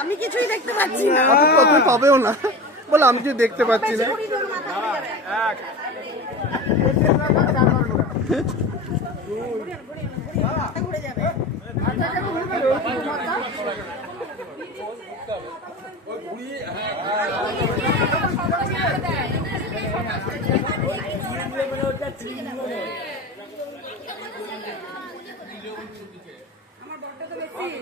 আমি কিছুই দেখতে পাচ্ছি না। প্রথমে পাবেও না। বলে আমি কিছু দেখতে পাচ্ছি না। কুড়ি জন মাথা ঘুরে যাবে। মাথা ঘুরে যাবে না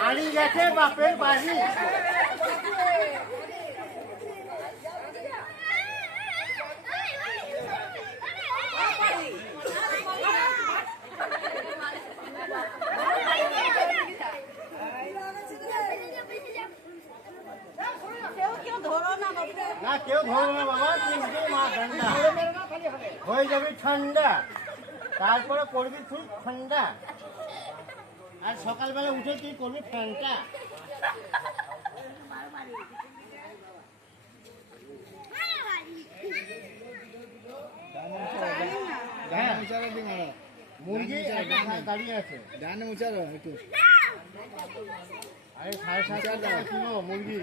হারিয়ে গেছে বাপের বাড়ি। না, কেউ ধরো না বাবা, কিন্তু মা ঠান্ডা। হয়ে যাবে ঠান্ডা। তারপরে করবি তুই ঠান্ডা। আর সকালবেলা উঠে তুই করবি ফ্যানটা? হ্যাঁ। মুরগি দাঁড়িয়ে আছে। ডানে মুচারো একটু আরে সাড়ে সাত হাজার টাকা কিলো মুরগি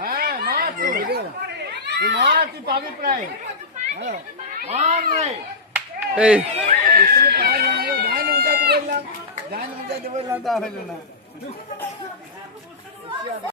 হ্যাঁ মার তুই। তুই মার তুই পাবি প্রায়। মার নাই এই। ডাইনে উঠাতে বললাম তা না।